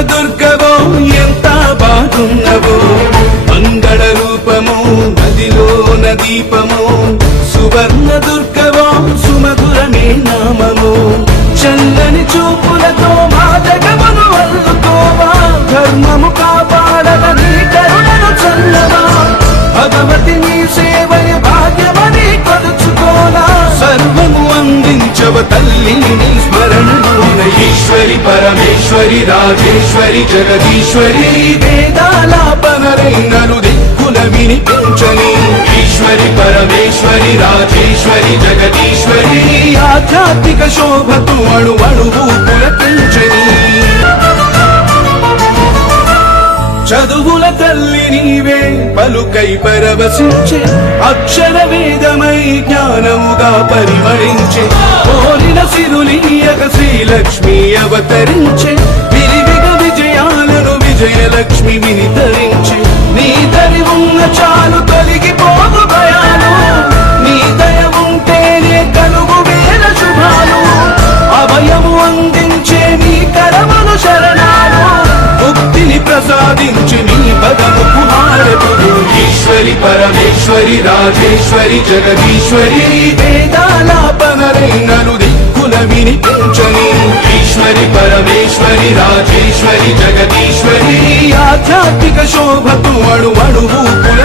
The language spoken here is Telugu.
దుర్గవో ఎంత బాగున్నవో. మంగళ రూపము నదిలోన దీపము సువర్ణ దుర్గవో సుమధురమే నామము. చల్లని చూపు పరమేశ్వరి రాజేశ్వరి జగదీశ్వరి వేదాలాపనరైనను దిక్కుల వినిపించని ఈశ్వరి పరమేశ్వరి రాజేశ్వరి జగదీశ్వరి ఆధ్యాత్మిక శోభతు అణు అణువు పులకించని చదువుల తల్లి నీవే పలుకై పరవశించే అక్షర వేదమై జ్ఞానముగా పరిమళించే కోరిన అవతరించే విరివిగా విజయాలను విజయలక్ష్మి వినితరించే. నీ దరి ఉన్న చాలు తొలగిపోదు భయాలు. నీ దయ ఉంటేనే కలుగు వేల శుభాలు. అభయము అందించే నీ కరములు శరణాలు. ముక్తిని ప్రసాదించి నీ పదము హారతులు ఈశ్వరి పరమేశ్వరి రాజేశ్వరి జగదీశ్వరి. వేదాలాపనరైనను దిక్కుల పరమేశ్వరి రాజేశ్వరి జగదీశ్వరి. ఆధ్యాత్మిక శోభతు అణు అణువు పులకించని